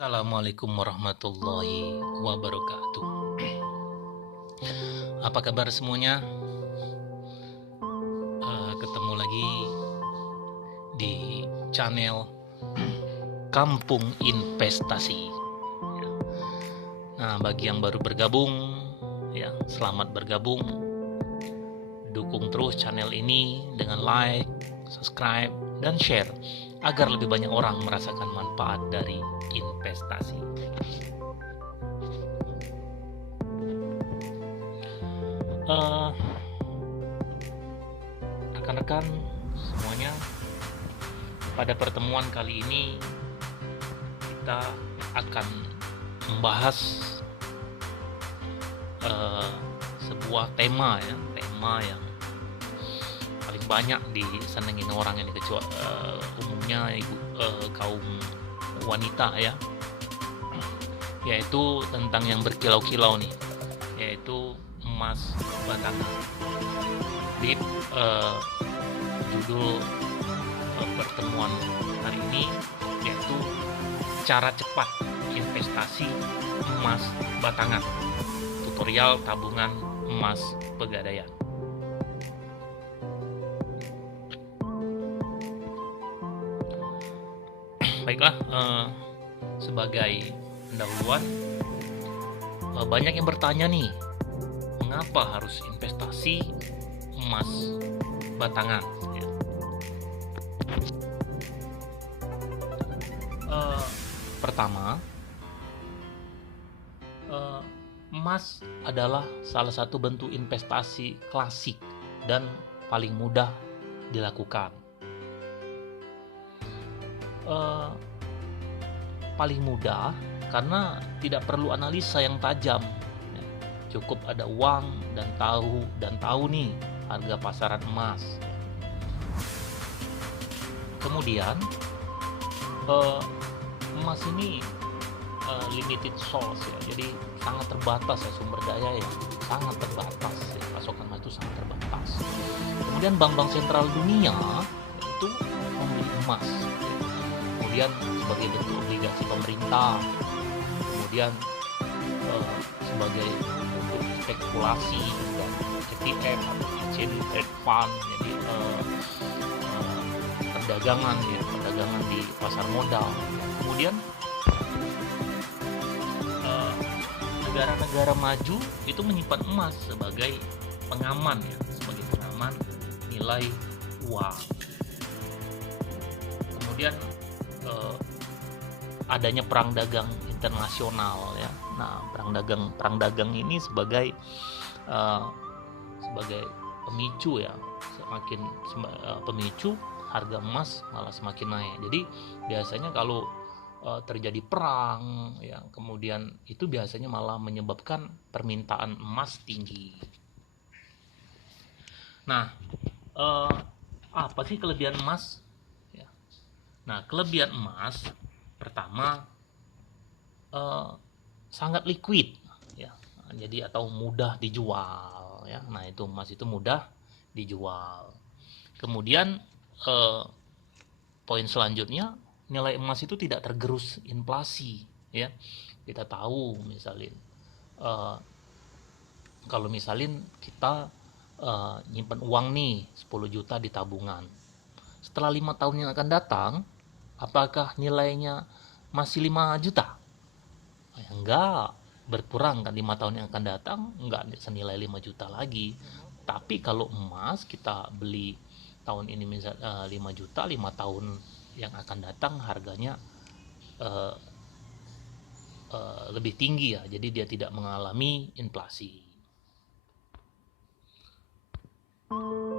Assalamualaikum warahmatullahi wabarakatuh. Apa kabar semuanya? Ketemu lagi di channel Kampung Investasi. Nah, bagi yang baru bergabung, ya selamat bergabung. Dukung terus channel ini dengan like, subscribe, dan share agar lebih banyak orang merasakan manfaat dari investasi. Rekan-rekan semuanya, pada pertemuan kali ini kita akan membahas sebuah tema yang paling banyak disenengin orang ini, kecuali umumnya kaum wanita ya, yaitu tentang yang berkilau-kilau nih, yaitu emas batangan. Di judul pertemuan hari ini yaitu cara cepat investasi emas batangan, tutorial tabungan emas pegadaian. Baiklah, sebagai pendahuluan, banyak yang bertanya nih, mengapa harus investasi emas batangan? Ya. Pertama, emas adalah salah satu bentuk investasi klasik dan paling mudah dilakukan. Paling mudah karena tidak perlu analisa yang tajam, cukup ada uang dan tahu nih harga pasaran emas. Kemudian emas ini limited source ya, jadi sangat terbatas ya, sumber daya yang sangat terbatas ya, pasokan emas itu sangat terbatas. Kemudian bank-bank sentral dunia itu membeli emas, kemudian sebagai bentuk obligasi pemerintah, kemudian sebagai bentuk spekulasi dan ETF atau exchange trade fund, jadi perdagangan di pasar modal. Kemudian negara-negara maju itu menyimpan emas sebagai pengaman ya, sebagai pengaman nilai uang. Kemudian adanya perang dagang internasional ya. Nah, perang dagang ini sebagai pemicu ya, semakin pemicu harga emas malah semakin naik. Jadi biasanya kalau terjadi perang ya, kemudian itu biasanya malah menyebabkan permintaan emas tinggi. Nah, apa sih kelebihan emas? Nah, kelebihan emas pertama, sangat liquid ya, jadi atau mudah dijual ya. Nah, itu emas itu mudah dijual. Kemudian poin selanjutnya, nilai emas itu tidak tergerus inflasi ya. Kita tahu misalin kalau misalin kita nyimpen uang nih 10 juta di tabungan, setelah 5 tahun yang akan datang, apakah nilainya masih 5 juta? Enggak, berkurang kan, 5 tahun yang akan datang enggak senilai 5 juta lagi. Tapi kalau emas kita beli tahun ini misal 5 juta, 5 tahun yang akan datang harganya lebih tinggi ya, jadi dia tidak mengalami inflasi.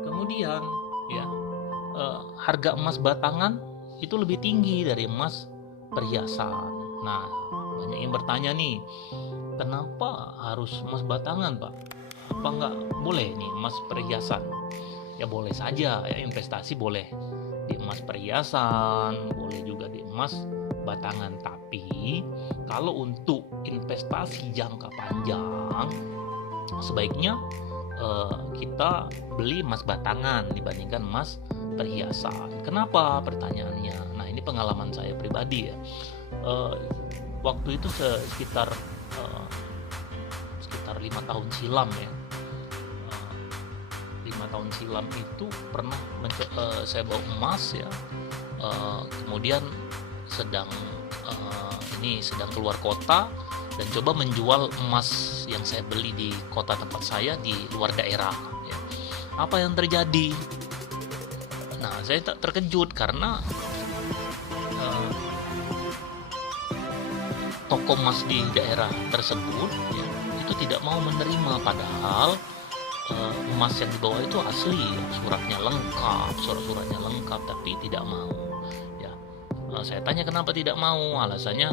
Kemudian ya, harga emas batangan itu lebih tinggi dari emas perhiasan. Nah, banyak yang bertanya nih, kenapa harus emas batangan, Pak? Apa nggak boleh nih emas perhiasan? Ya boleh saja ya, investasi boleh di emas perhiasan, boleh juga di emas batangan. Tapi kalau untuk investasi jangka panjang, sebaiknya kita beli emas batangan dibandingkan emas perhiasan. Kenapa pertanyaannya? Nah, ini pengalaman saya pribadi ya. waktu itu eh, sekitar 5 tahun silam ya. 5 tahun silam itu pernah saya bawa emas ya. Kemudian sedang sedang keluar kota dan coba menjual emas yang saya beli di kota tempat saya di luar daerah ya. Apa yang terjadi? Nah, saya tak terkejut karena toko emas di daerah tersebut ya, itu tidak mau menerima, padahal emas yang dibawa itu asli, surat-suratnya lengkap, tapi tidak mau ya. Saya tanya kenapa tidak mau, alasannya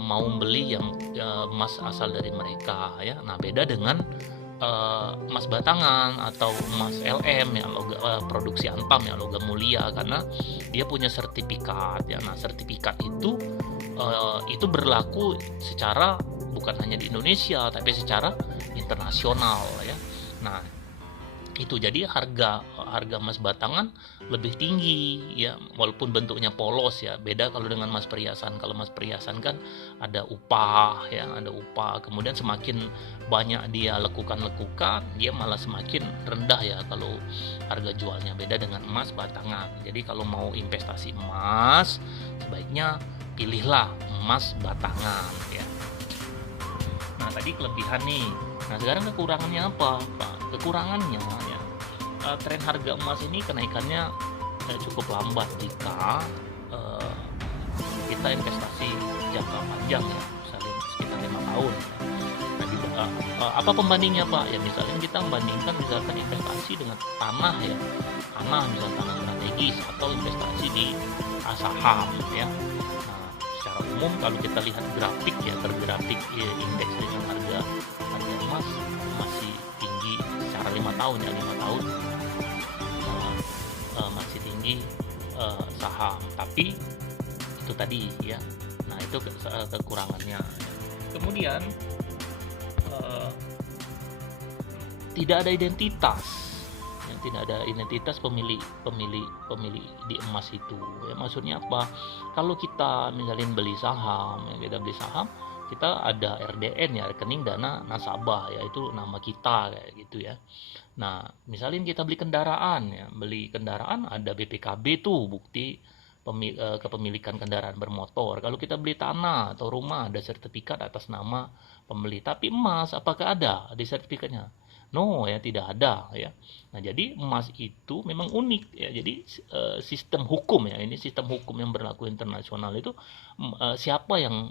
mau beli yang emas asal dari mereka ya. Nah, beda dengan emas batangan atau emas LM ya, produksi Antam ya, logam mulia, karena dia punya sertifikat ya. Nah, sertifikat itu berlaku secara bukan hanya di Indonesia tapi secara internasional ya. Nah, itu jadi harga emas batangan lebih tinggi ya, walaupun bentuknya polos ya. Beda kalau dengan emas perhiasan. Kalau emas perhiasan kan ada upah ya, kemudian semakin banyak dia lekukan, dia malah semakin rendah ya kalau harga jualnya. Beda dengan emas batangan. Jadi kalau mau investasi emas, sebaiknya pilihlah emas batangan ya. Nah, tadi kelebihan nih. Nah, sekarang kekurangannya apa, Pak? Kekurangannya ya, tren harga emas ini kenaikannya cukup lambat jika kita investasi jangka panjang ya, misalnya sekitar 5 tahun. Nah, apa pembandingnya, Pak? Ya misalnya kita membandingkan misalkan investasi dengan tanah ya, misalnya tanah strategis, atau investasi di saham ya. Nah, secara umum kalau kita lihat grafik ya, tergrafik indeks dengan harga emas masih tinggi secara 5 tahun ya, 5 tahun masih tinggi saham, tapi itu tadi ya. Nah, itu kekurangannya. Kemudian tidak ada identitas ya, tidak ada identitas pemilik di emas itu ya. Maksudnya apa? Kalau kita misalnya beli saham ya, kita ada RDN ya, rekening dana nasabah, yaitu nama kita kayak gitu ya. Nah, misalnya kita beli kendaraan ada BPKB tuh, bukti kepemilikan kendaraan bermotor. Kalau kita beli tanah atau rumah ada sertifikat atas nama pembeli. Tapi emas apakah ada di sertifikatnya? No ya, tidak ada ya. Nah, jadi emas itu memang unik ya. Jadi sistem hukum ya, ini sistem hukum yang berlaku internasional itu, siapa yang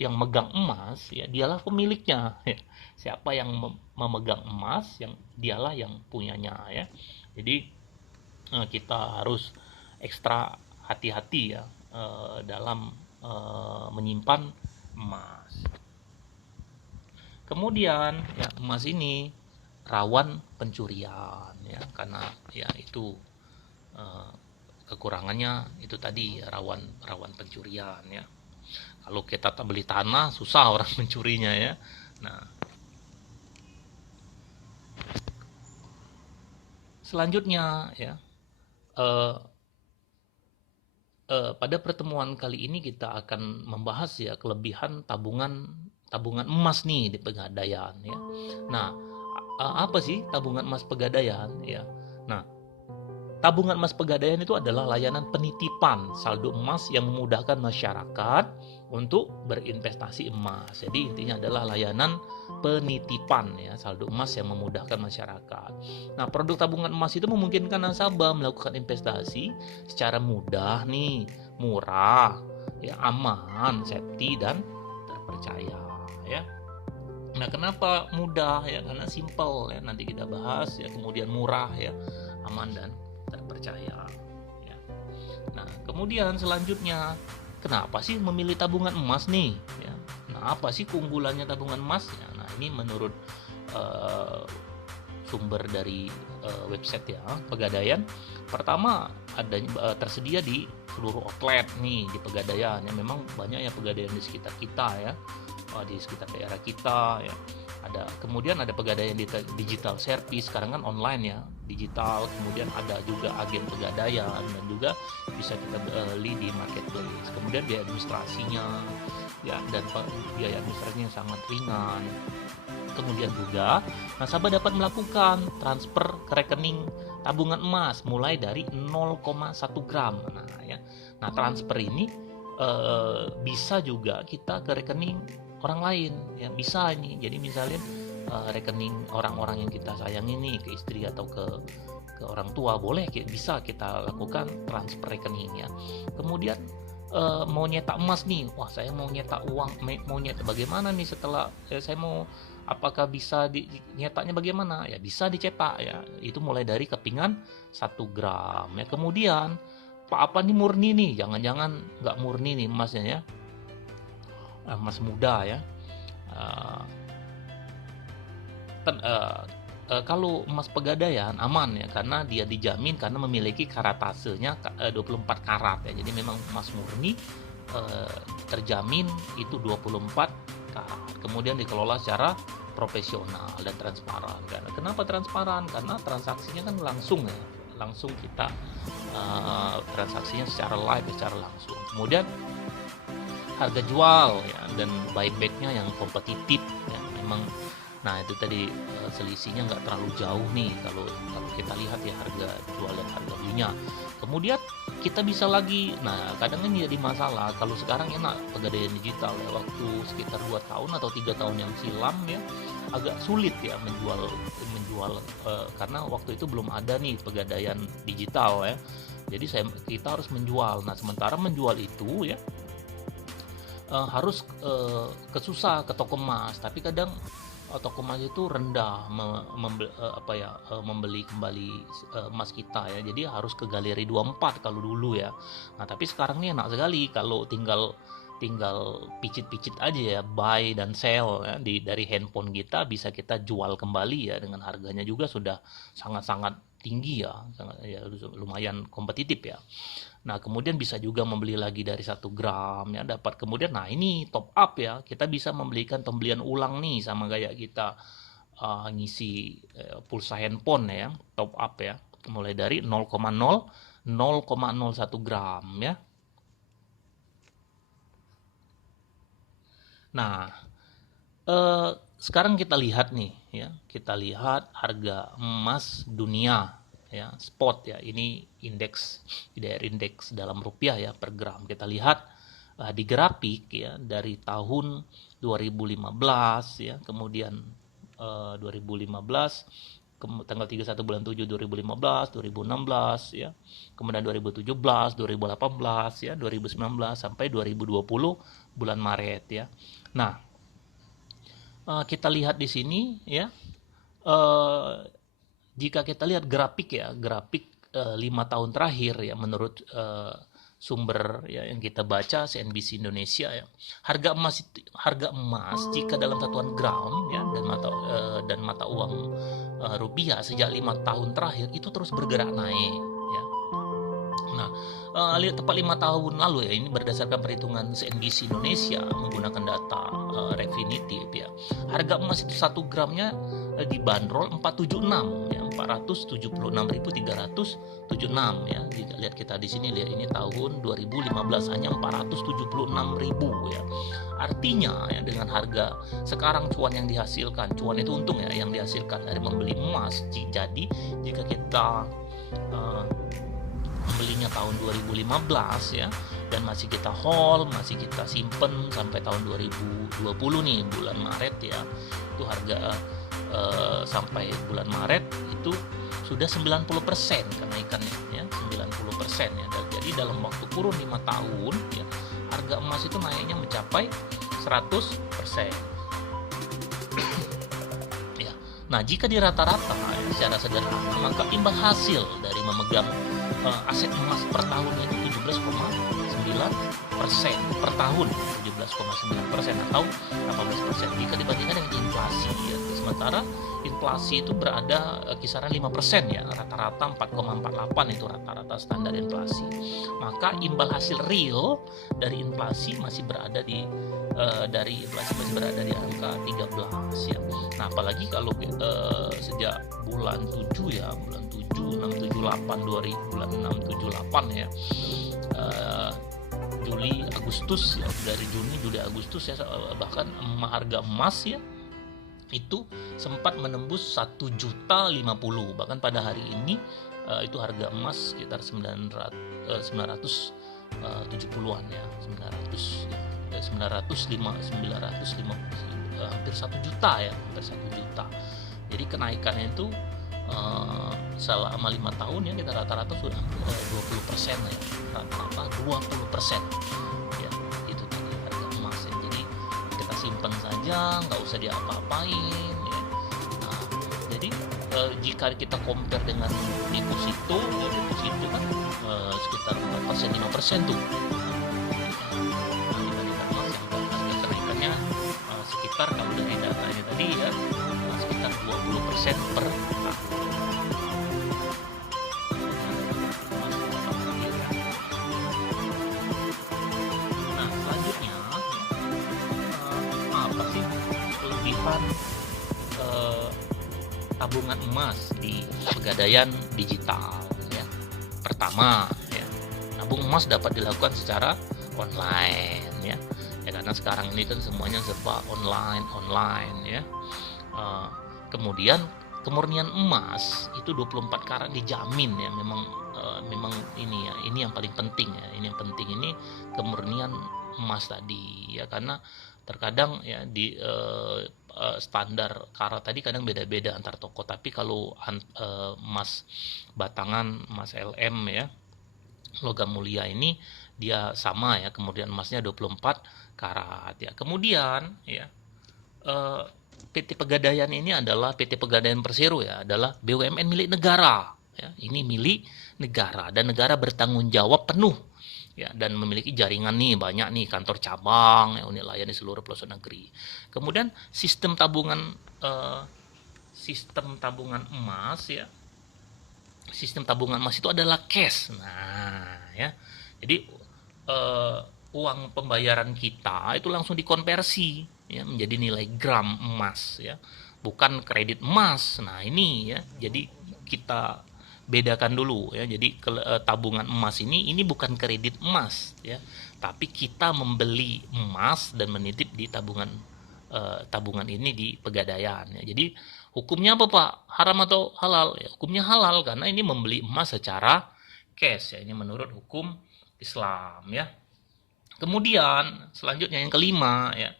megang emas ya, dialah pemiliknya ya. Siapa yang memegang emas, yang dialah yang punyanya ya. Jadi kita harus ekstra hati-hati ya dalam menyimpan emas. Kemudian ya, emas ini rawan pencurian ya, karena ya itu kekurangannya itu tadi, rawan pencurian ya. Kalau kita beli tanah, susah orang mencurinya ya. Nah, selanjutnya ya, pada pertemuan kali ini kita akan membahas ya kelebihan tabungan emas nih di Pegadaian ya. Nah, apa sih tabungan emas Pegadaian ya? Nah, tabungan emas Pegadaian itu adalah layanan penitipan saldo emas yang memudahkan masyarakat untuk berinvestasi emas. Jadi intinya adalah layanan penitipan ya, saldo emas yang memudahkan masyarakat. Nah, produk tabungan emas itu memungkinkan nasabah melakukan investasi secara mudah nih, murah, ya, aman, safety, dan terpercaya ya. Nah, kenapa mudah ya? Karena simple ya, nanti kita bahas ya. Kemudian murah ya, aman dan terpercaya ya. Nah, kemudian selanjutnya, kenapa sih memilih tabungan emas nih ya? Nah, apa sih keunggulannya tabungan emas ya? Nah, ini menurut sumber dari website ya Pegadaian. Pertama, tersedia di seluruh outlet nih di Pegadaian ya. Memang banyak ya Pegadaian di sekitar kita ya, di sekitar daerah kita ya. Kemudian ada Pegadaian di digital service, sekarang kan online ya, digital. Kemudian ada juga agen Pegadaian, dan juga bisa kita beli di marketplace. Kemudian biaya administrasinya ya, dan biaya administrasinya sangat ringan. Kemudian juga nasabah dapat melakukan transfer ke rekening tabungan emas mulai dari 0,1 gram. Nah, transfer ini bisa juga kita ke rekening orang lain, ya bisa ini. Jadi misalnya rekening orang-orang yang kita sayang ini, ke istri atau ke orang tua, boleh bisa kita lakukan transfer rekeningnya. Kemudian mau nyetak emas nih, wah saya mau nyetak uang, mau nyetak bagaimana nih setelah saya mau, apakah bisa nyetaknya bagaimana? Ya bisa dicetak ya, itu mulai dari kepingan 1 gram ya. Kemudian apa nih murni nih, jangan-jangan nggak murni nih emasnya ya, emas muda ya. Kalau emas pegadaian aman ya, karena dia dijamin karena memiliki karatasenya 24 karat ya. Jadi memang emas murni terjamin itu 24 karat. Kemudian dikelola secara profesional dan transparan. Kenapa transparan? Karena transaksinya kan langsung ya, langsung kita transaksinya secara live, secara langsung. Kemudian harga jual ya, dan buybacknya yang kompetitif ya, memang. Nah itu tadi selisihnya nggak terlalu jauh nih kalau kita lihat ya, harga jual dan harga belinya. Kemudian kita bisa lagi, nah kadang ini jadi masalah kalau sekarang enak pegadaian digital ya, waktu sekitar 2 tahun atau 3 tahun yang silam ya agak sulit ya menjual karena waktu itu belum ada nih pegadaian digital ya. Jadi kita harus menjual. Nah sementara menjual itu ya harus kesusah ke toko emas, tapi kadang toko emas itu rendah membeli kembali emas kita ya. Jadi harus ke Galeri 24 kalau dulu ya. Nah tapi sekarang ini enak sekali kalau tinggal picit-picit aja ya, buy dan sell ya, dari handphone kita bisa kita jual kembali ya, dengan harganya juga sudah sangat-sangat tinggi ya, lumayan kompetitif ya. Nah kemudian bisa juga membeli lagi dari 1 gram ya, dapat. Kemudian nah ini top up ya, kita bisa membelikan pembelian ulang nih, sama kayak kita ngisi pulsa handphone ya, top up ya, mulai dari 0,01 gram ya. Nah sekarang kita lihat nih ya, kita lihat harga emas dunia ya, spot ya, ini indeks dalam rupiah ya per gram. Kita lihat di grafik ya, dari tahun 2015 ya, kemudian 2015 tanggal 31 bulan 7 2015, 2016 ya, kemudian 2017, 2018 ya, 2019 sampai 2020 bulan Maret ya. Nah kita lihat di sini ya, jika kita lihat grafik 5 tahun terakhir ya, menurut sumber ya yang kita baca CNBC Indonesia ya, harga emas jika dalam satuan gram ya, dan mata uang rupiah sejak 5 tahun terakhir itu terus bergerak naik ya. Nah tepat 5 tahun lalu ya, ini berdasarkan perhitungan CNBC Indonesia menggunakan data Refinitiv ya, harga emas itu 1 gramnya dibanderol 476 ya, 476.376 ya. Jika lihat kita di sini, lihat ini tahun 2015 hanya 476.000 ya. Artinya ya, dengan harga sekarang cuan yang dihasilkan, cuan itu untung ya yang dihasilkan dari membeli emas. Jadi jika kita membelinya tahun 2015 ya, dan masih kita hold, masih kita simpen sampai tahun 2020 nih bulan Maret ya, itu harga sampai bulan Maret itu sudah 90% kenaikannya ya, 90% ya. Jadi dalam waktu kurun 5 tahun ya, harga emas itu naiknya mencapai 100% ya. Nah jika di rata-rata ya, secara sederhana, maka imbal hasil dari memegang aset emas per tahun itu 17,9% per tahun, 17,9% atau 18% jika dibandingkan dengan inflasi ya. Sementara inflasi itu berada kisaran 5% ya, rata-rata 4,48 itu rata-rata standar inflasi. Maka imbal hasil real dari inflasi masih berada di angka 13 ya. Nah apalagi kalau sejak bulan 7 ya, bulan 7 6 7 8 bulan 6 7 8 ya, Juli Agustus ya, dari Juli Agustus ya, bahkan harga emas ya itu sempat menembus 1.050.000, bahkan pada hari ini itu harga emas sekitar 970-an ya, 905 hampir 1 juta ya, hampir 1 juta. Jadi kenaikannya itu selama 5 tahun ya kita rata-rata sudah 20% ya, rata-rata 20% ya, itu tadi harga emas ya. Jadi kita simpan saja, nggak usah diapa-apain ya. Nah, jadi jika kita compare dengan deposito ya, deposito kan sekitar 4% 5% tuh. Nah, dibandingkan emas yang harga kenaikannya sekitar, kalau dari datanya tadi ya, sekitar 20% per tahun. Nah, selanjutnya apa sih kelebihan tabungan emas di Pegadaian Digital ya? Pertama ya, tabung emas dapat dilakukan secara online ya, karena sekarang ini kan semuanya serba online ya. Kemudian kemurnian emas itu 24 karat dijamin ya, memang ini ya, ini yang paling penting ya, ini kemurnian emas tadi ya, karena terkadang ya di standar karat tadi kadang beda-beda antar toko, tapi kalau emas batangan, emas LM ya, logam mulia ini dia sama ya, kemudian emasnya 24 karat ya. Kemudian ya PT Pegadaian ini adalah PT Pegadaian Persero ya, adalah BUMN milik negara ya. Ini milik negara dan negara bertanggung jawab penuh ya, dan memiliki jaringan nih banyak nih, kantor cabang ya, unit layan di seluruh pelosok negeri. Kemudian sistem tabungan emas ya, sistem tabungan emas itu adalah cash. Nah ya, jadi uang pembayaran kita itu langsung dikonversi ya menjadi nilai gram emas ya, bukan kredit emas. Nah ini ya, jadi kita bedakan dulu ya. Jadi tabungan emas ini bukan kredit emas ya, tapi kita membeli emas dan menitip di tabungan ini di Pegadaian ya. Jadi hukumnya apa Pak? Haram atau halal? Ya, hukumnya halal karena ini membeli emas secara cash ya, ini menurut hukum Islam ya. Kemudian selanjutnya yang kelima ya,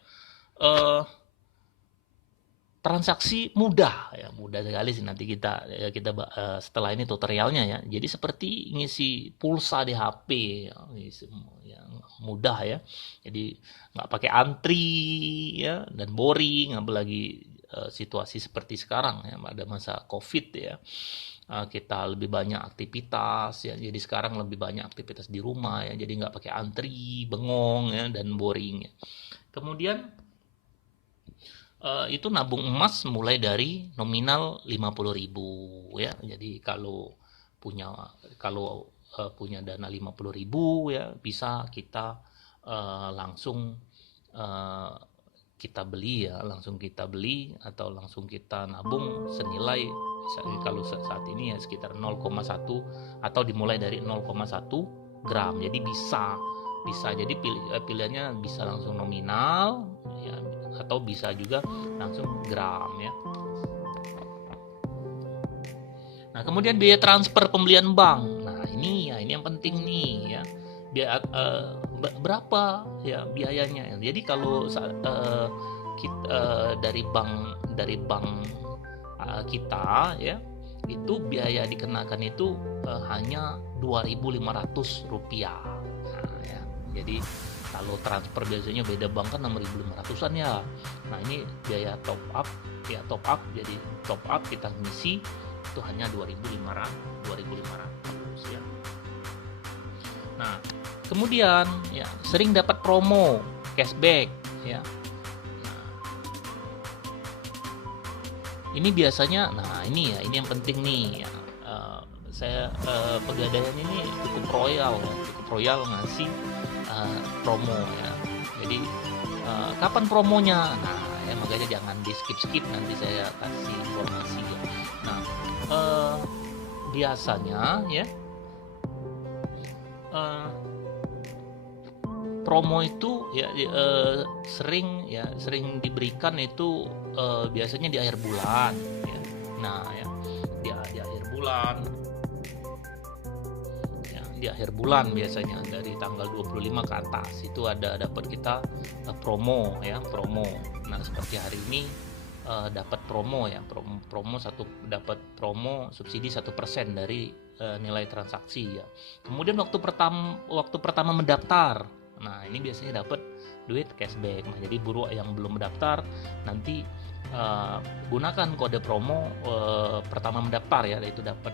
transaksi mudah ya, mudah sekali sih, nanti kita setelah ini tutorialnya ya. Jadi seperti ngisi pulsa di HP ya, mudah ya, jadi nggak pakai antri ya dan boring, apalagi situasi seperti sekarang ya, pada masa COVID ya. Kita lebih banyak aktivitas ya, jadi sekarang lebih banyak aktivitas di rumah ya, jadi nggak pakai antri, bengong ya, dan boring ya. Kemudian itu nabung emas mulai dari nominal 50.000 ya. Jadi kalau punya dana 50.000 ya, bisa kita langsung kita beli atau langsung kita nabung senilai, kalau saat ini ya sekitar 0,1 atau dimulai dari 0,1 gram. Jadi bisa jadi pilihannya bisa langsung nominal ya, atau bisa juga langsung gram ya. Nah, kemudian biaya transfer pembelian bank. Nah, ini yang penting nih ya. Berapa ya biayanya? Jadi kalau kita dari bank kita ya, itu biaya dikenakan itu hanya Rp2.500. Nah, ya. Jadi kalau transfer biasanya beda bank kan 6.500-an ya. Nah, ini biaya top up jadi top up kita ngisi itu hanya 2.500 ya. Nah, kemudian ya sering dapat promo cashback ya. Nah, ini biasanya, ini yang penting nih ya. Saya Pegadaian ini cukup royal ngasih promo ya. Jadi kapan promonya? Nah ya, makanya jangan di skip, nanti saya kasih informasi ya. Nah biasanya ya promo itu ya sering diberikan itu biasanya di akhir bulan ya. Nah ya di akhir bulan ya, di akhir bulan biasanya dari tanggal 25 ke atas itu dapat kita promo ya, promo. Nah seperti hari ini dapat promo ya, dapat promo subsidi 1% dari nilai transaksi ya. Kemudian waktu pertama mendaftar, nah ini biasanya dapat duit cashback. Nah jadi buruh yang belum mendaftar nanti gunakan kode promo pertama mendaftar ya, itu dapat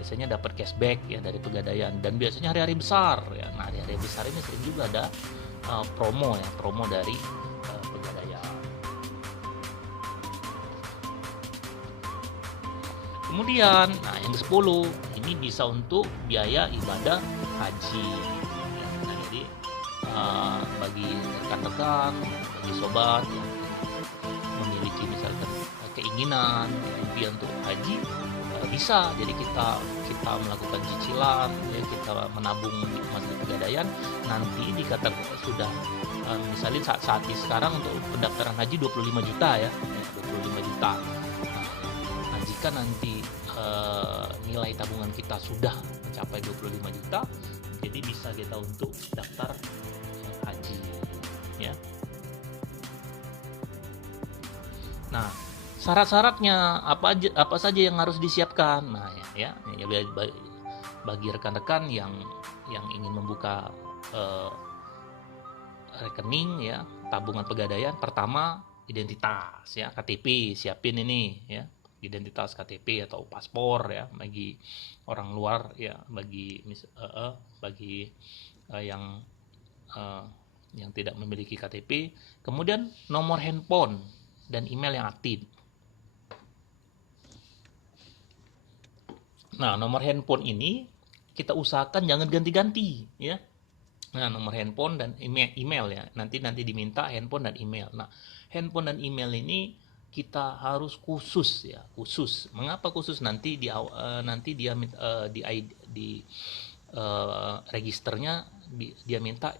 biasanya dapat cashback ya dari Pegadaian. Dan biasanya hari-hari besar ya. Nah hari-hari besar ini sering juga ada promo dari Pegadaian. Kemudian, nah yang ke-10 ini bisa untuk biaya ibadah haji. Ya, nah, jadi bagi rekan-rekan, bagi sobat yang memiliki misalkan keinginan, impian untuk haji, bisa. Jadi kita melakukan cicilan, ya kita menabung di Masjid Pegadaian. Nanti dikatakan sudah misalnya saat sekarang untuk pendaftaran haji 25 juta ya 25 juta. Nah, jika nanti nilai tabungan kita sudah mencapai 25 juta, jadi bisa kita untuk daftar haji ya. Nah, syarat-syaratnya apa saja yang harus disiapkan? Nah, ya bagi rekan-rekan yang ingin membuka rekening ya, tabungan Pegadaian, pertama identitas ya, KTP, siapin ini ya. Identitas KTP atau paspor ya bagi orang luar ya, bagi yang tidak memiliki KTP. Kemudian nomor handphone dan email yang aktif. Nah, nomor handphone ini kita usahakan jangan ganti-ganti ya. Nah, nomor handphone dan email ya. Nanti diminta handphone dan email. Nah, handphone dan email ini kita harus khusus ya, khusus. Mengapa khusus? Nanti dia di registernya dia minta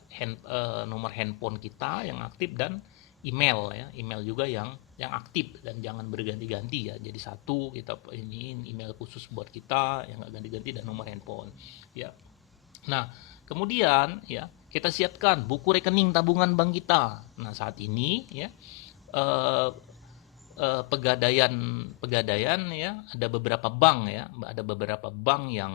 nomor handphone kita yang aktif dan email ya, email juga yang aktif dan jangan berganti-ganti ya. Jadi satu kita ini email khusus buat kita yang nggak ganti-ganti dan nomor handphone ya. Nah kemudian ya kita siapkan buku rekening tabungan bank kita. Nah saat ini ya Pegadaian ya ada beberapa bank yang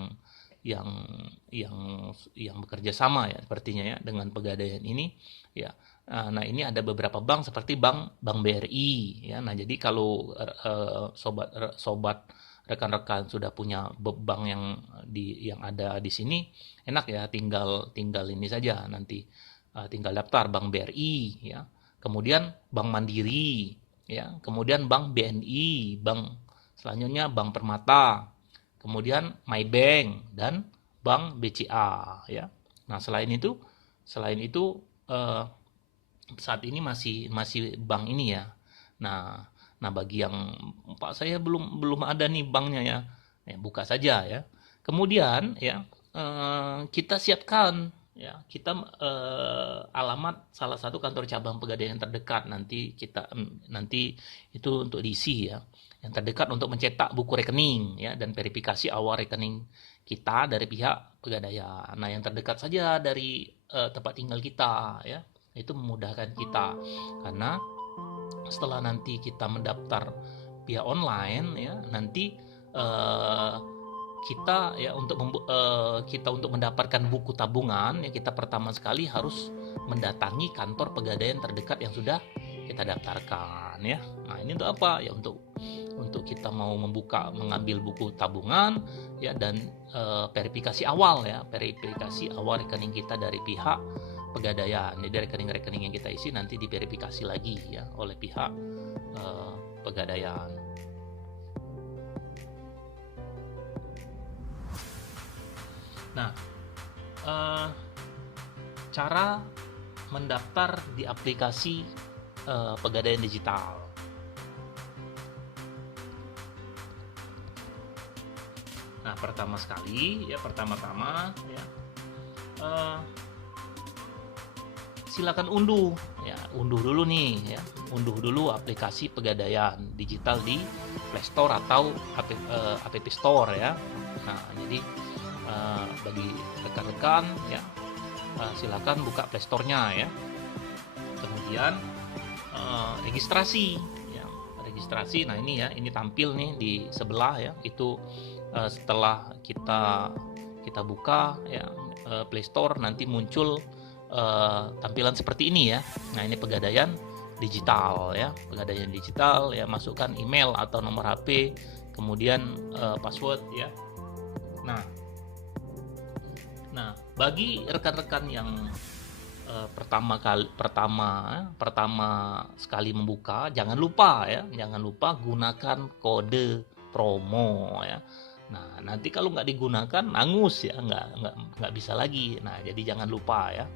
bekerja sama ya sepertinya ya dengan Pegadaian ini ya. Nah ini ada beberapa bank seperti bank BRI ya. Nah jadi kalau sobat rekan-rekan sudah punya bank yang ada di sini, enak ya, tinggal ini saja nanti tinggal daftar bank BRI ya. Kemudian Bank Mandiri ya, kemudian Bank BNI, bank selanjutnya Bank Permata, kemudian Maybank dan Bank BCA ya. Nah selain itu saat ini masih bank ini ya. Nah bagi yang Pak saya belum ada nih banknya ya, buka saja ya. Kemudian ya kita siapkan ya, kita alamat salah satu kantor cabang Pegadaian terdekat. Nanti itu untuk diisi ya, yang terdekat untuk mencetak buku rekening ya dan verifikasi awal rekening kita dari pihak Pegadaian. Nah yang terdekat saja dari tempat tinggal kita ya, itu memudahkan kita karena setelah nanti kita mendaftar via online ya, nanti kita untuk mendapatkan buku tabungan ya, kita pertama sekali harus mendatangi kantor Pegadaian terdekat yang sudah kita daftarkan ya. Nah ini untuk apa ya, untuk kita mau mengambil buku tabungan ya, dan verifikasi awal rekening kita dari pihak Pegadaian. Jadi rekening yang kita isi nanti diverifikasi lagi ya oleh pihak Pegadaian. Nah, cara mendaftar di aplikasi Pegadaian Digital. Nah, pertama-tama ya, silakan unduh ya, unduh dulu nih ya, unduh dulu aplikasi Pegadaian Digital di Play Store atau App Store ya. Nah, jadi bagi rekan-rekan ya, silakan buka Play Store-nya ya. Kemudian registrasi ya, registrasi. Nah ini ya, ini tampil nih di sebelah ya, itu setelah kita buka ya Play Store, nanti muncul tampilan seperti ini ya. Nah ini Pegadaian Digital ya, Pegadaian Digital ya, masukkan email atau nomor HP, kemudian password ya. Nah bagi rekan-rekan yang pertama sekali membuka, jangan lupa gunakan kode promo ya. Nah nanti kalau nggak digunakan angus ya, nggak bisa lagi. Nah jadi jangan lupa ya.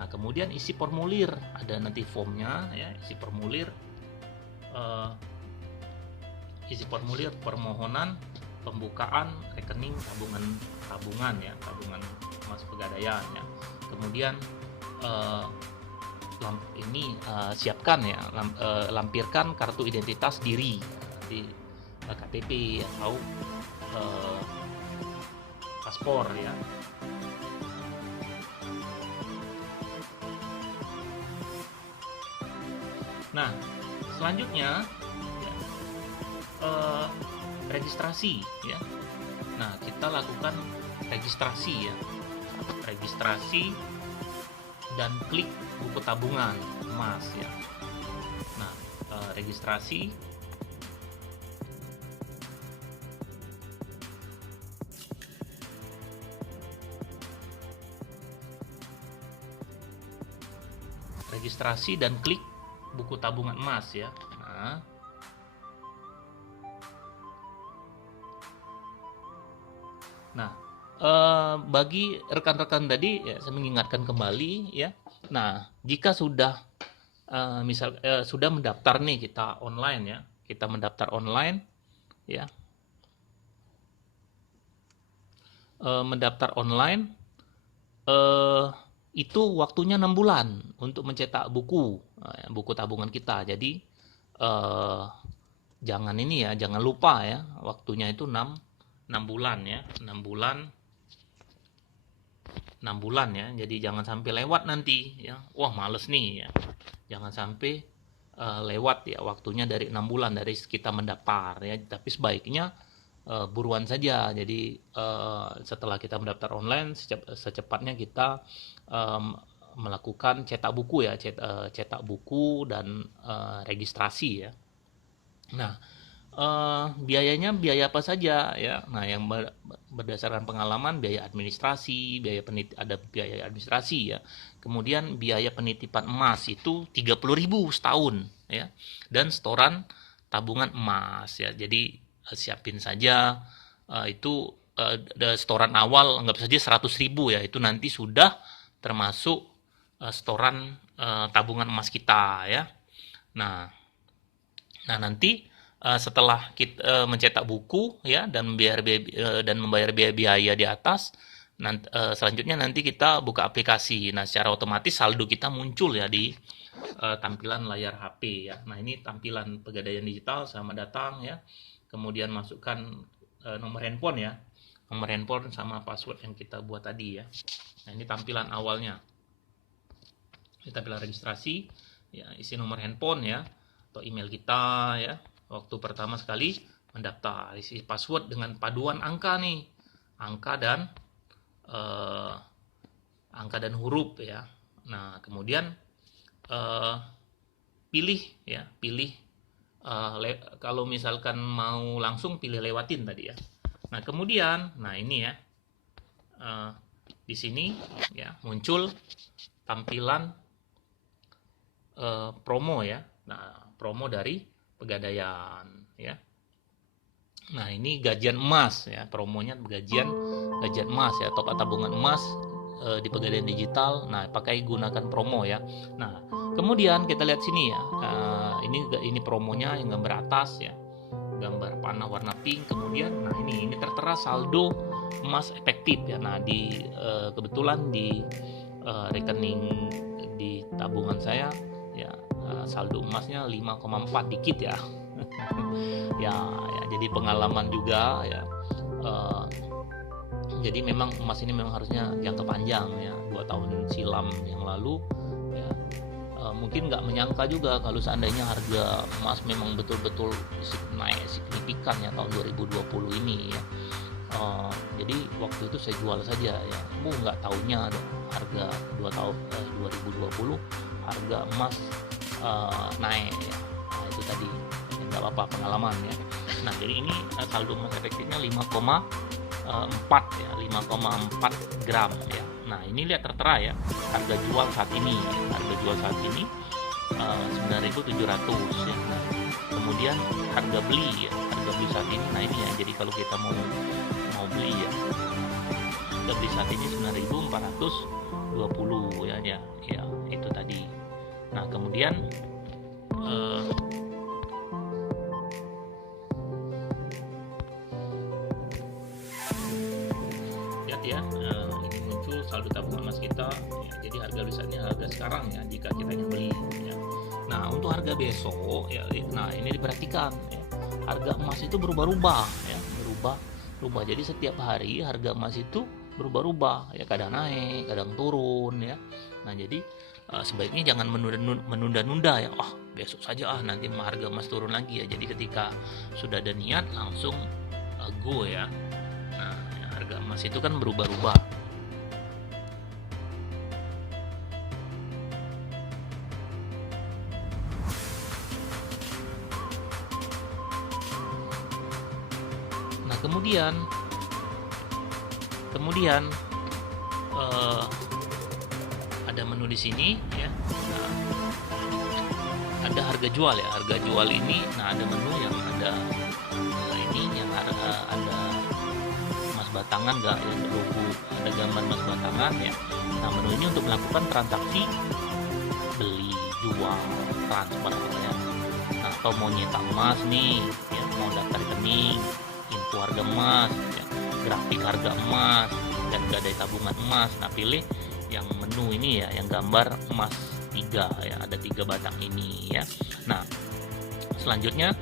Nah kemudian isi formulir, ada nanti formnya ya, isi formulir permohonan pembukaan rekening tabungan ya, tabungan emas Pegadaian ya. Kemudian siapkan ya, lampirkan kartu identitas diri di KTP atau paspor ya. Nah selanjutnya ya, registrasi ya. Nah kita lakukan registrasi ya, registrasi dan klik buku tabungan emas ya. Nah registrasi dan klik buku tabungan emas ya. Nah bagi rekan-rekan tadi ya, saya mengingatkan kembali ya. Nah jika sudah sudah mendaftar nih, kita online ya, kita mendaftar online ya, mendaftar online itu waktunya 6 bulan untuk mencetak buku tabungan kita. Jadi jangan lupa ya, waktunya itu 6 bulan ya, 6 bulan ya. Jadi jangan sampai lewat nanti ya, wah males nih ya, jangan sampai lewat ya waktunya dari 6 bulan dari kita mendaftar ya. Tapi sebaiknya buruan saja. Jadi setelah kita mendaftar online, secepatnya kita melakukan cetak buku ya, cetak buku dan registrasi ya. Nah biayanya biaya apa saja ya. Nah yang berdasarkan pengalaman, biaya administrasi, ada biaya administrasi ya. Kemudian biaya penitipan emas itu 30.000 setahun ya, dan setoran tabungan emas ya. Jadi siapin saja itu setoran awal, anggap saja 100.000 ya, itu nanti sudah termasuk setoran tabungan emas kita ya. Nah nanti setelah kita mencetak buku ya dan membayar biaya di atas, selanjutnya nanti kita buka aplikasi. Nah secara otomatis saldo kita muncul ya di tampilan layar HP ya. Nah ini tampilan Pegadaian Digital, selamat datang ya. Kemudian masukkan nomor handphone ya, nomor handphone sama password yang kita buat tadi ya. Nah ini tampilan awalnya, ini tampilan registrasi ya, isi nomor handphone ya atau email kita ya waktu pertama sekali mendaftar, isi password dengan paduan angka nih, angka dan huruf ya. Nah kemudian pilih kalau misalkan mau langsung pilih lewatin tadi ya. Nah kemudian ini ya, di sini ya muncul tampilan promo ya. Nah promo dari Pegadaian ya. Nah ini gajian emas ya, promonya gajian emas ya, top up tabungan emas di Pegadaian Digital. Nah pakai gunakan promo ya. Nah kemudian kita lihat sini ya, ini promonya yang gambar atas ya, gambar panah warna pink. Kemudian ini tertera saldo emas efektif ya. Nah kebetulan di rekening di tabungan saya ya saldo emasnya 5,4 dikit ya. ya jadi pengalaman juga ya. Jadi memang emas ini memang harusnya jangka panjang ya, 2 tahun silam yang lalu ya, mungkin nggak menyangka juga kalau seandainya harga emas memang betul-betul naik signifikan ya tahun 2020 ini ya. Jadi waktu itu saya jual saja ya, nggak taunya harga 2020 harga emas naik ya. Nah itu tadi nggak apa-apa pengalaman ya. Nah jadi ini saldo emas efektifnya 5,4 ya, 5,4 gram ya. Nah ini lihat tertera ya harga jual saat ini, harga jual saat ini 9.700 ya. Nah, kemudian harga beli ya, harga beli saat ini. Nah ini ya, jadi kalau kita mau beli ya, harga beli saat ini 9.420 ya itu tadi. Nah kemudian lihat ya, ini muncul saldo tabungan emas kita ya, jadi harga lisannya harga sekarang ya jika kita ingin beli ya. Nah untuk harga besok ya, nah ini diperhatikan ya, harga emas itu berubah-ubah ya, berubah. Jadi setiap hari harga emas itu berubah-ubah ya, kadang naik kadang turun ya. Nah jadi sebaiknya jangan menunda-nunda ya, besok saja nanti harga emas turun lagi ya. Jadi ketika sudah ada niat langsung go ya. Nah harga emas itu kan berubah-ubah. Nah kemudian ada menu di sini ya. Nah, ada harga jual ya, harga jual ini. Nah ada menu yang ada ini yang ada emas batangan nggak ya, logo ada gambar emas batangan ya. Nah menu ini untuk melakukan transaksi beli jual transfer ya. Nah atau mau nyetak emas nih ya, mau daftar rekening, info harga emas ya, grafik harga emas dan gadai tabungan emas. Nah pilih yang menu ini ya, yang gambar emas 3 ya, ada 3 batang ini ya. Nah selanjutnya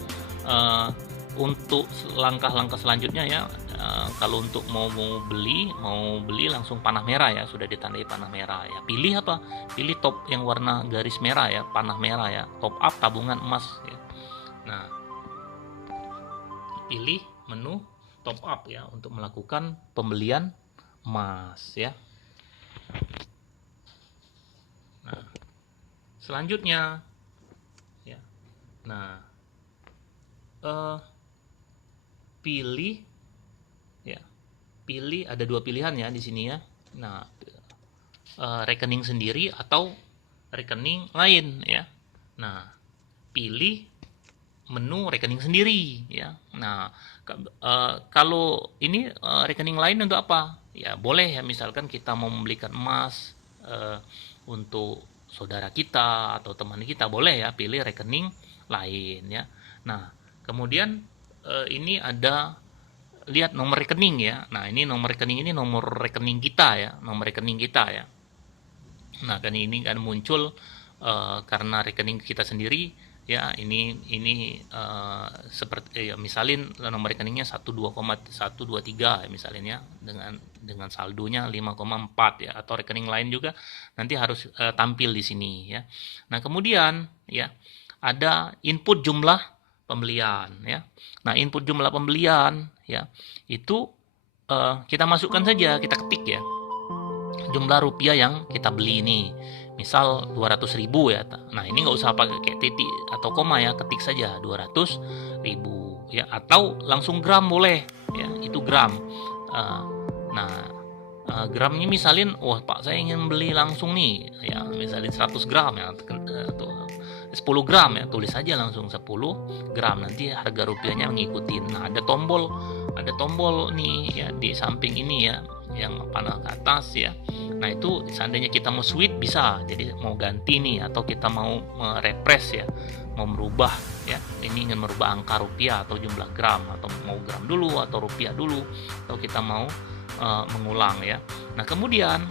untuk langkah-langkah selanjutnya ya, kalau untuk mau beli langsung panah merah ya, sudah ditandai panah merah ya. Pilih apa? Pilih top yang warna garis merah ya, panah merah ya, top up tabungan emas ya. Nah pilih menu top up ya untuk melakukan pembelian emas ya. Nah selanjutnya ya, nah pilih ada 2 pilihan ya di sini ya. Nah rekening sendiri atau rekening lain ya. Nah pilih menu rekening sendiri ya. Nah kalau ini rekening lain untuk apa ya, boleh ya, misalkan kita mau membelikan emas untuk saudara kita atau teman kita, boleh ya pilih rekening lain ya. Nah kemudian ini ada lihat nomor rekening ya. Nah ini nomor rekening ini nomor rekening kita ya, nomor rekening kita ya. Nah kan ini kan muncul karena rekening kita sendiri ya. Ini seperti ya, misalin nomor rekeningnya 12,123 ya misalnya, dengan saldonya 5,4 ya, atau rekening lain juga nanti harus tampil di sini ya. Nah kemudian ya ada input jumlah pembelian ya. Nah input jumlah pembelian ya itu kita masukkan saja, kita ketik ya jumlah rupiah yang kita beli ini, misal 200.000 ya. Nah ini nggak usah pakai titik atau koma ya, ketik saja 200.000 ya, atau langsung gram boleh ya, itu gram. Gramnya misalin, wah Pak saya ingin beli langsung nih ya, misalin 100 gram ya, atau 10 gram ya, tulis saja langsung 10 gram, nanti harga rupiahnya mengikuti. Nah ada tombol nih ya di samping ini ya, yang panah ke atas ya. Nah itu seandainya kita mau switch bisa, jadi mau ganti nih, atau kita mau refresh ya, mau merubah ya, ini ingin merubah angka rupiah atau jumlah gram, atau mau gram dulu atau rupiah dulu, atau kita mau mengulang ya. Nah kemudian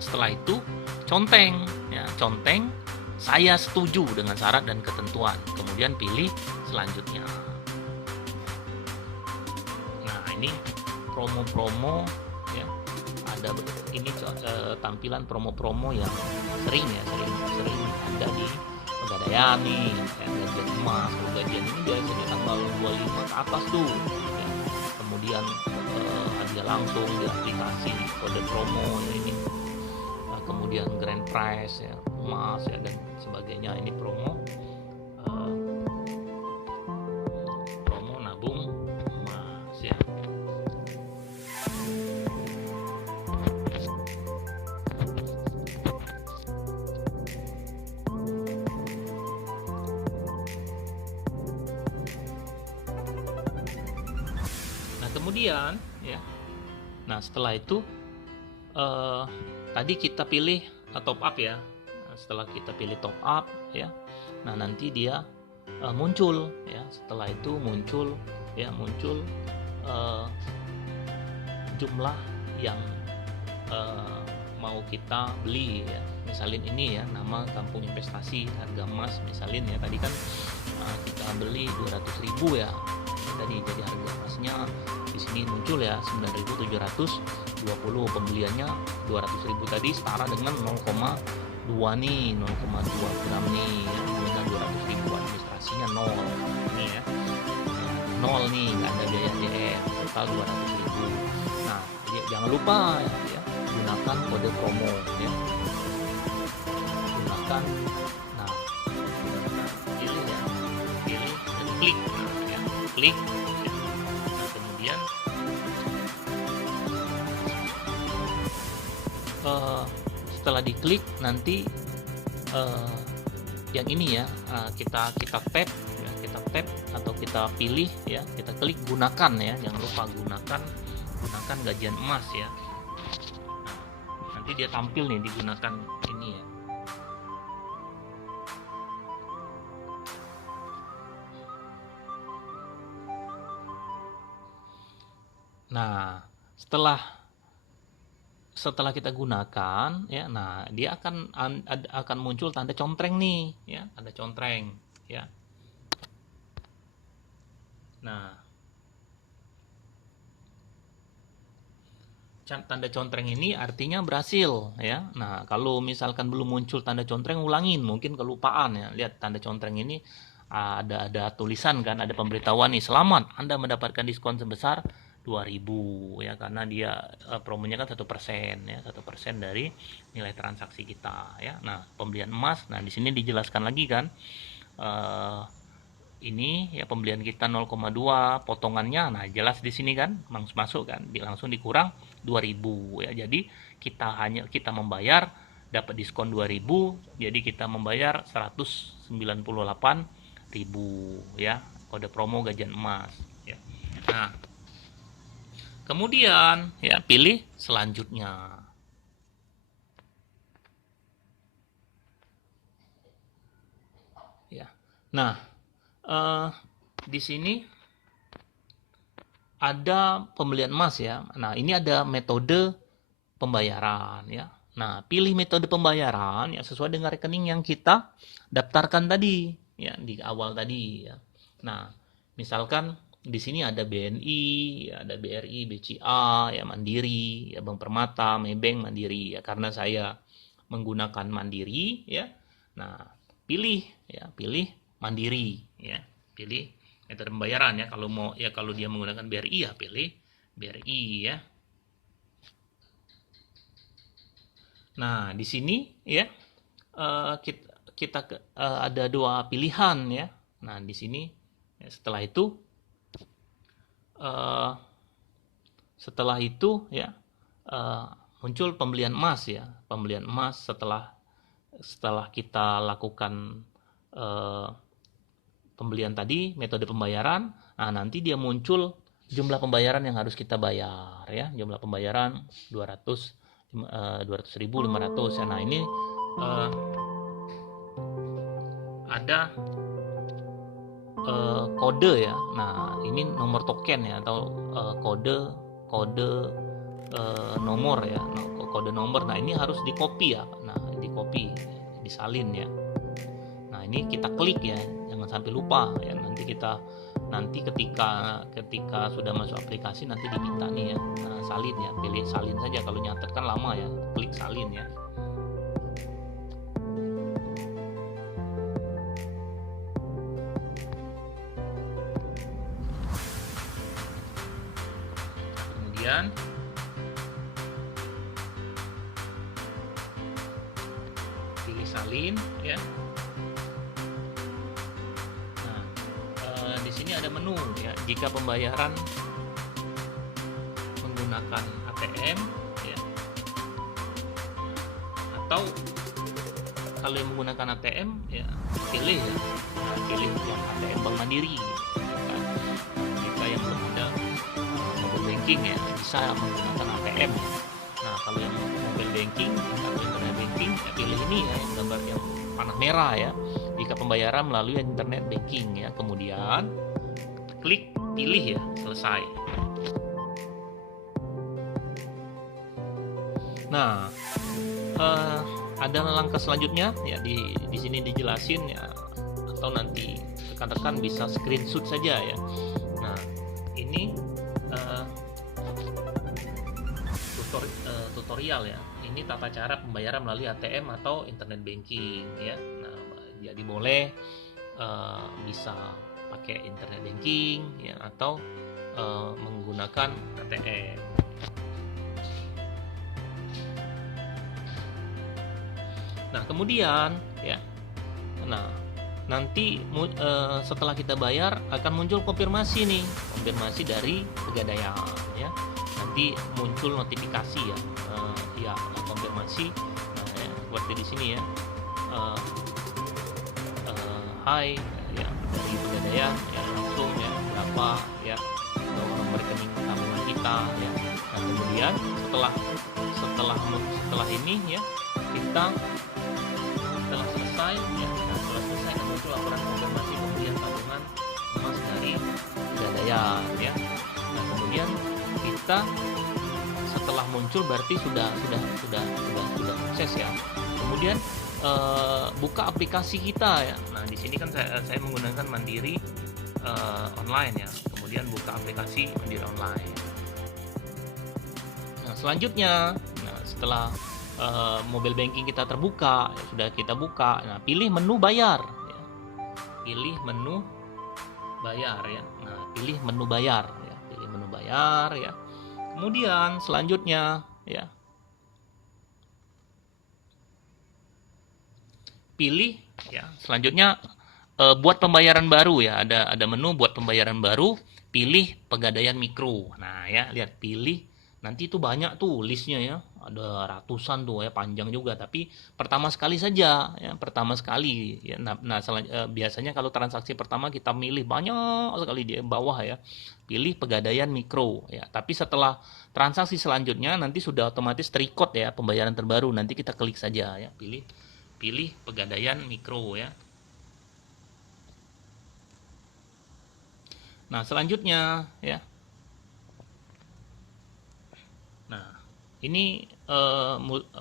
setelah itu conteng ya, conteng saya setuju dengan syarat dan ketentuan, kemudian pilih selanjutnya. Nah, ini promo-promo ya, ada ini tampilan promo-promo yang sering ada di Pegadaian nih, gajian emas. Gajian ini biasanya tanggal 25 ke atas tuh ya. Kemudian hadiah langsung di aplikasi, kode promo ya ini, kemudian grand prize ya, emas ya, dan sebagainya. Ini promo nabung emas ya. Nah, kemudian ya, nah setelah itu tadi kita pilih top up ya. Setelah kita pilih top up ya, nah nanti dia muncul ya. Setelah itu muncul jumlah yang mau kita beli ya. Misalin ini ya, nama kampung investasi, harga emas misalin ya. Tadi kan kita beli 200.000 ya. Jadi harga emasnya di sini muncul ya 9.720, pembeliannya 200.000 tadi setara dengan 0,2 nih, 0,2 gram nih ya, dengan 200.000, administrasinya 0 nih ya, 0 nih, nggak ada biaya DM, total 200.000. Nah, jangan lupa ya, gunakan kode promo ya, gunakan, nah pilih ya, pilih dan klik ya, klik ya. Nah, kemudian setelah diklik nanti yang ini ya, kita tap ya, kita tap atau kita pilih ya, kita klik gunakan ya, jangan lupa gunakan gajian emas ya. Nah, nanti dia tampil nih digunakan ini ya. Nah, setelah kita gunakan ya, nah dia akan muncul tanda contreng nih ya, tanda contreng ya. Nah, tanda contreng ini artinya berhasil ya. Nah, kalau misalkan belum muncul tanda contreng, ulangin, mungkin kelupaan ya. Lihat tanda contreng ini ada tulisan kan, ada pemberitahuan nih, selamat Anda mendapatkan diskon sebesar 2.000 ya, karena dia promonya kan 1% ya, 1% dari nilai transaksi kita ya. Nah, pembelian emas, nah di sini dijelaskan lagi kan, ini ya pembelian kita 0,2, potongannya nah jelas di sini kan, masuk kan, langsung dikurang 2.000 ya. Jadi kita membayar dapat diskon 2.000, jadi kita membayar 198.000 ya, kode promo gajian emas ya. Nah, kemudian ya pilih selanjutnya. Ya. Nah, di sini ada pembelian emas ya. Nah, ini ada metode pembayaran ya. Nah, pilih metode pembayaran ya sesuai dengan rekening yang kita daftarkan tadi ya di awal tadi ya. Nah, misalkan di sini ada BNI, ada BRI, BCA, ya Mandiri, ya Bank Permata, Maybank, Mandiri ya. Karena saya menggunakan Mandiri ya. Nah, pilih Mandiri ya. Pilih metode pembayaran ya. Kalau dia menggunakan BRI ya pilih BRI ya. Nah, di sini ya kita ada dua pilihan ya. Nah, di sini ya, setelah itu ya muncul pembelian emas ya. Pembelian emas setelah kita lakukan pembelian tadi, metode pembayaran, nah nanti dia muncul jumlah pembayaran yang harus kita bayar ya. Jumlah pembayaran 200.500 ya. Nah, ini ada kode ya. Nah, ini nomor token ya, atau kode nomor ya, kode nomor. Nah, ini harus di copy ya. Nah, di disalin ya. Nah, ini kita klik ya, jangan sampai lupa ya. Nanti ketika sudah masuk aplikasi nanti diminta nih ya, salin ya, pilih salin saja. Kalau nyatet kan lama ya, klik salin ya. Kemudian pilih salin ya. Nah, di sini ada menu ya. Jika pembayaran menggunakan ATM ya, atau kalau yang menggunakan ATM ya pilih ya, pilih yang ATM Bank Mandiri kan. Jika yang belum ada mobile banking ya bisa menggunakan ATM. Nah, kalau yang mobile banking atau internet banking ya pilih ini ya, yang gambar yang panah merah ya, jika pembayaran melalui internet banking ya. Kemudian klik pilih ya, selesai. Nah, ada langkah selanjutnya ya, di sini dijelasin ya, atau nanti rekan-rekan bisa screenshot saja ya. Nah, ini tutorial ya. Ini tata cara pembayaran melalui ATM atau internet banking ya. Nah, jadi boleh bisa pakai internet banking ya, atau menggunakan ATM. Nah, kemudian ya, nah nanti setelah kita bayar akan muncul konfirmasi dari Pegadaian ya. Nanti muncul notifikasi ya, ya konfirmasi. Nah, ya, seperti di sini ya, hai ya dari Pegadaian ya, langsung ya berapa ya nomor rekening tabungan kita ya. Nah, kemudian setelah ini ya, kita setelah selesai ya, setelah selesai muncul laporan konfirmasi pembelian tabungan emas dari Pegadaian ya. Nah, kemudian kita setelah muncul berarti sudah sukses ya. Kemudian buka aplikasi kita ya. Nah, di sini kan saya menggunakan Mandiri online ya. Kemudian buka aplikasi Mandiri online. Nah, selanjutnya, nah, setelah mobile banking kita terbuka, ya, sudah kita buka. Nah, pilih menu bayar ya. Pilih menu bayar ya. Nah, pilih menu bayar ya. Pilih menu bayar ya. Kemudian selanjutnya ya, pilih ya, selanjutnya buat pembayaran baru ya. Ada menu buat pembayaran baru, pilih Pegadaian Mikro. Nah, ya, lihat pilih. Nanti itu banyak tuh listnya ya, ada ratusan tuh ya, panjang juga. Tapi pertama sekali saja ya, pertama sekali ya. Nah, biasanya kalau transaksi pertama kita milih banyak sekali di bawah ya, pilih Pegadaian Mikro ya. Tapi setelah transaksi selanjutnya nanti sudah otomatis terikot ya pembayaran terbaru. Nanti kita klik saja ya, pilih Pegadaian Mikro ya. Nah, selanjutnya ya. Nah, ini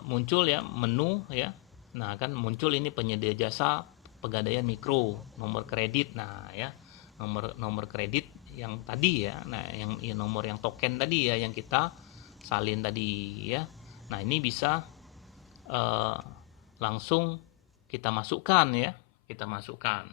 muncul ya menu ya. Nah, kan muncul ini penyedia jasa Pegadaian Mikro, nomor kredit. Nah, ya, nomor kredit yang tadi ya. Nah, yang nomor yang token tadi ya, yang kita salin tadi ya. Nah, ini bisa langsung kita masukkan ya, kita masukkan.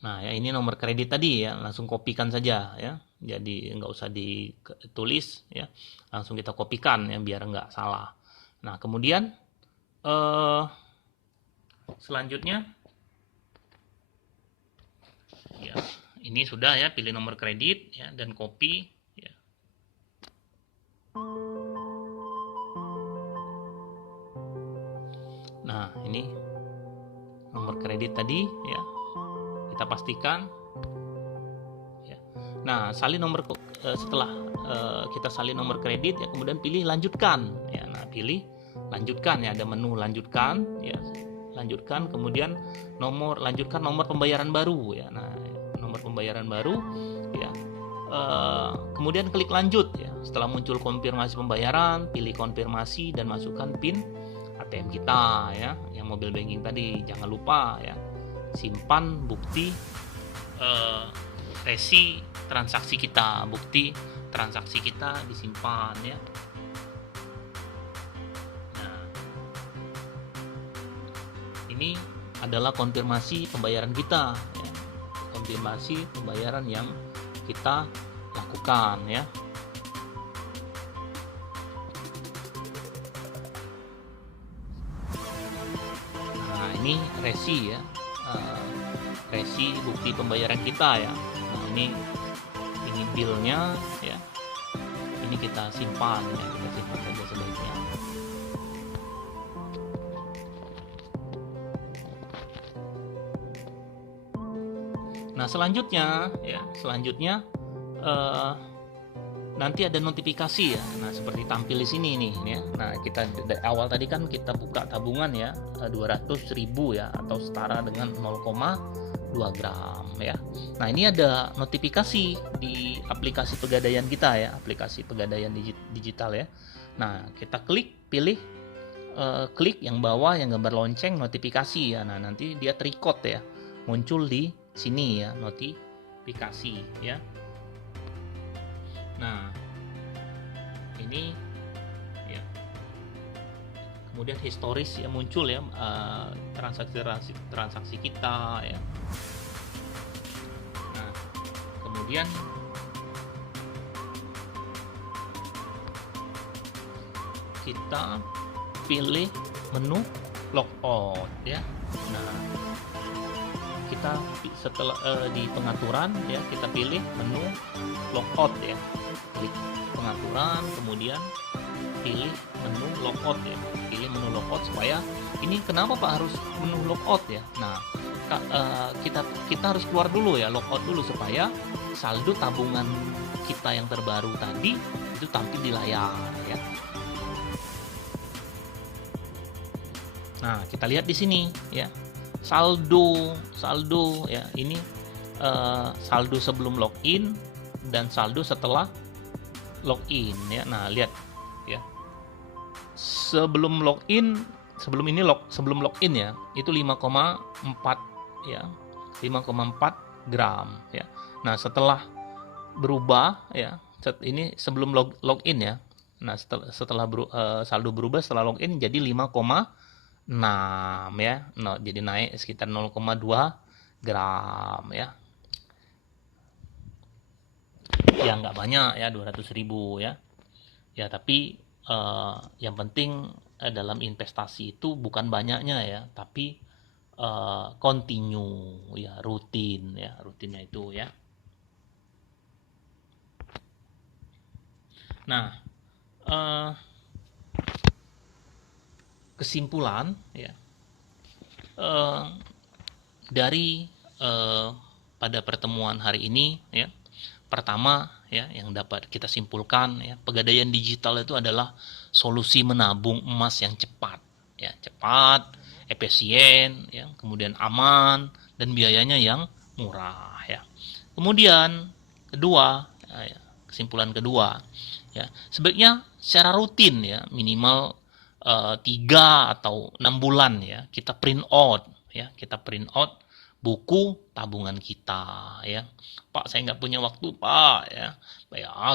Nah, ya, ini nomor kredit tadi ya, langsung kopikan saja ya. Jadi nggak usah ditulis ya, langsung kita kopikan ya biar nggak salah. Nah, kemudian selanjutnya ya, ini sudah ya, pilih nomor kredit ya dan copy ya. Nah, ini nomor kredit tadi ya, kita pastikan ya. Nah, salin nomor setelah kita salin nomor kredit ya, kemudian pilih lanjutkan ya. Nah, pilih lanjutkan ya, ada menu lanjutkan ya, lanjutkan, kemudian lanjutkan nomor pembayaran baru ya. Nah, nomor pembayaran baru ya, Kemudian klik lanjut ya. Setelah muncul konfirmasi pembayaran, pilih konfirmasi dan masukkan PIN ATM kita ya, yang mobile banking tadi. Jangan lupa ya, simpan bukti resi transaksi kita, bukti transaksi kita disimpan ya. Nah, ini adalah konfirmasi pembayaran kita ya. Konfirmasi pembayaran yang kita lakukan ya. Nah, ini resi ya, resi bukti pembayaran kita ya. Nah, ini billnya ya, ini kita simpan ya, kita simpan saja sebaiknya. Nah, selanjutnya nanti ada notifikasi ya. Nah, seperti tampil di sini nih ya. Nah, kita dari awal tadi kan kita buka tabungan ya, 200.000 ya, atau setara dengan 0,2 gram ya. Nah, ini ada notifikasi di aplikasi Pegadaian kita ya, aplikasi Pegadaian digital ya. Nah, kita pilih klik yang bawah yang gambar lonceng notifikasi ya. Nah, nanti dia terrecord ya, muncul di sini ya, notifikasi ya. Nah, ini ya. Kemudian historis ya muncul ya, transaksi kita ya. Nah, kemudian kita pilih menu logout ya. Nah, kita setelah di pengaturan ya, kita pilih menu logout ya, klik pengaturan, kemudian pilih menu logout ya, pilih menu logout. Supaya ini kenapa Pak harus menu logout ya? Nah, kita harus keluar dulu ya, logout dulu, supaya saldo tabungan kita yang terbaru tadi itu tampil di layar ya. Nah, kita lihat di sini ya, saldo ya, ini saldo sebelum login dan saldo setelah login ya. Nah, lihat ya, sebelum login ya itu 5,4 ya, 5,4 gram ya. Nah, setelah berubah ya, ini sebelum login ya. Nah, setelah saldo berubah setelah login jadi 5,6 ya. No, jadi naik sekitar 0,2 gram ya. Ya nggak banyak ya, 200.000 ya. Ya, tapi yang penting dalam investasi itu bukan banyaknya ya, tapi continue ya, rutinnya itu ya. Nah, kesimpulan ya, dari pada pertemuan hari ini ya, pertama ya, yang dapat kita simpulkan ya, Pegadaian digital itu adalah solusi menabung emas yang cepat ya, efisien ya, kemudian aman dan biayanya yang murah ya. Kemudian kesimpulan kedua ya, sebaiknya secara rutin ya, minimal 3 atau 6 bulan ya, kita print out buku tabungan kita ya. Pak, saya nggak punya waktu Pak ya.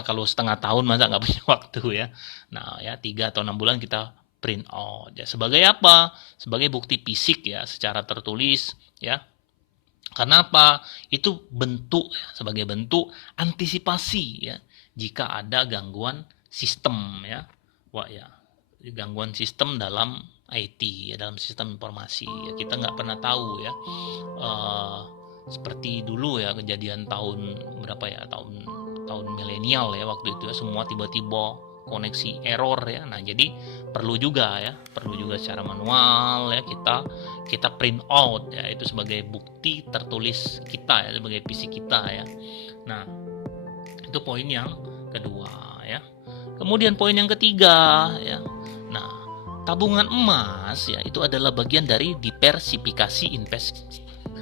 Kalau setengah tahun masa nggak punya waktu ya. Nah ya, 3 atau 6 bulan kita print out ya. Sebagai apa? Sebagai bukti fisik ya, secara tertulis ya. Karena apa? Itu sebagai bentuk antisipasi ya, jika ada gangguan sistem ya. Gangguan sistem dalam IT ya, dalam sistem informasi ya, kita nggak pernah tahu ya. Seperti dulu ya, kejadian tahun berapa ya, tahun milenial ya, waktu itu ya, semua tiba-tiba koneksi error ya. Nah, jadi perlu juga secara manual ya, kita print out ya, itu sebagai bukti tertulis kita ya, sebagai fisik kita ya. Nah, itu poin yang kedua ya. Kemudian poin yang ketiga ya, nah, tabungan emas ya, itu adalah bagian dari diversifikasi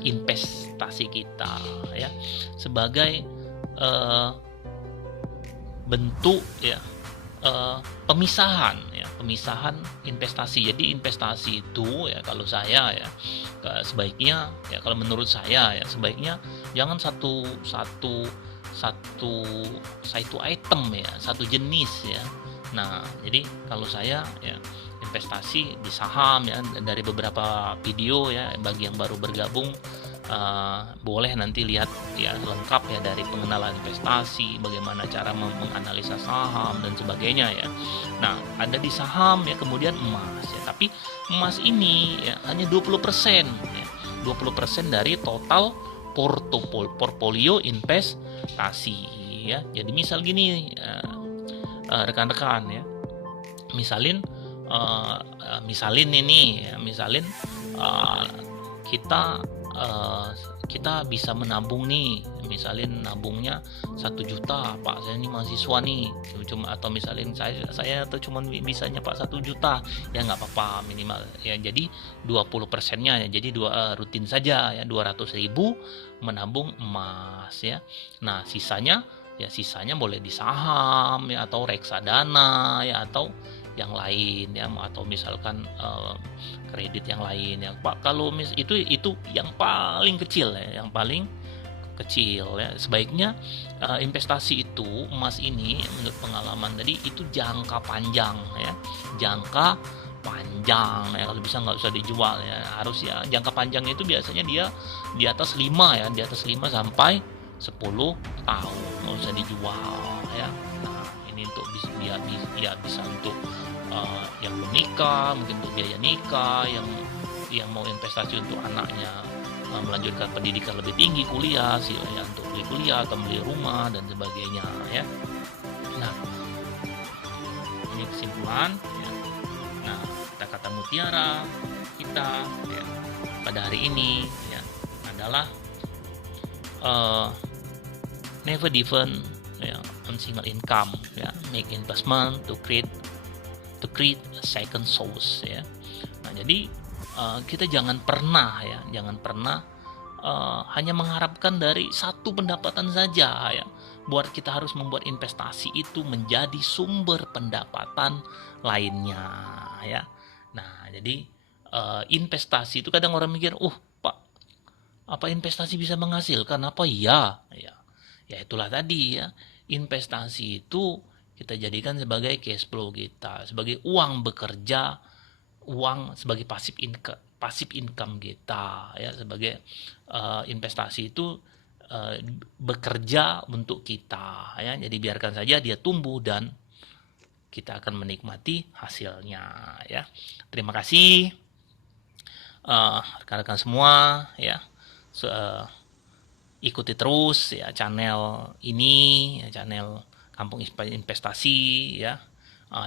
investasi kita ya, sebagai bentuk ya pemisahan ya, pemisahan investasi. Jadi investasi itu ya kalau saya ya sebaiknya ya, kalau menurut saya ya sebaiknya jangan satu satu satu satu item ya, satu jenis ya. Nah, jadi kalau saya ya investasi di saham ya, dari beberapa video ya, bagi yang baru bergabung boleh nanti lihat ya lengkap ya, dari pengenalan investasi, bagaimana cara menganalisa saham dan sebagainya ya. Nah, ada di saham ya, kemudian emas ya. Tapi emas ini ya hanya 20% ya. 20% dari total portofolio investasi ya. Jadi misal gini rekan-rekan ya. Misalin ini ya, uh, kita kita bisa menabung nih, misalin nabungnya 1 juta Pak, saya ini mahasiswa nih, cuma atau misalin saya tuh cuma bisanya Pak 1 juta, ya nggak apa-apa, minimal ya, jadi 20%-nya ya, jadi rutin saja ya 200.000 menabung emas ya. Nah, sisanya boleh di saham ya, atau reksadana ya, atau yang lain ya, atau misalkan kredit yang lain ya Pak. Kalau itu yang paling kecil ya, yang paling kecil ya. Sebaiknya investasi itu, emas ini menurut pengalaman tadi itu jangka panjang ya, jangka panjang ya, kalau bisa nggak usah dijual ya, harus ya jangka panjangnya itu biasanya dia di atas 5 ya, di atas 5 sampai 10 tahun, nggak usah dijual ya. Nah, ini untuk bisa untuk yang menikah, mungkin untuk biaya nikah, yang mau investasi untuk anaknya melanjutkan pendidikan lebih tinggi, kuliah sih ya, untuk beli kuliah atau beli rumah dan sebagainya ya. Nah, ini kesimpulan ya. Nah, kata-kata mutiara kita ya pada hari ini ya adalah never depend ya on single income ya, make investment to create a second source ya. Nah, jadi kita jangan pernah hanya mengharapkan dari satu pendapatan saja ya, buat kita harus membuat investasi itu menjadi sumber pendapatan lainnya ya. Nah, jadi investasi itu kadang orang mikir, Pak, apa investasi bisa menghasilkan apa? Ya itulah tadi ya, investasi itu kita jadikan sebagai cash flow kita, sebagai uang bekerja, uang sebagai passive income kita ya, sebagai investasi itu bekerja untuk kita ya. Jadi biarkan saja dia tumbuh dan kita akan menikmati hasilnya ya. Terima kasih rekan-rekan semua ya. Ikuti terus ya channel ini ya, channel Kampung Investasi ya,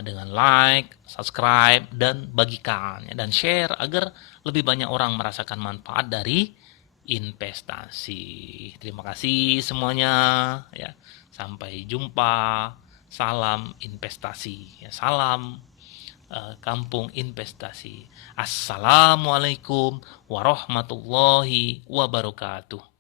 dengan like, subscribe, dan bagikan ya, dan share agar lebih banyak orang merasakan manfaat dari investasi. Terima kasih semuanya ya. Sampai jumpa. Salam investasi ya, salam Kampung Investasi. Assalamualaikum warahmatullahi wabarakatuh.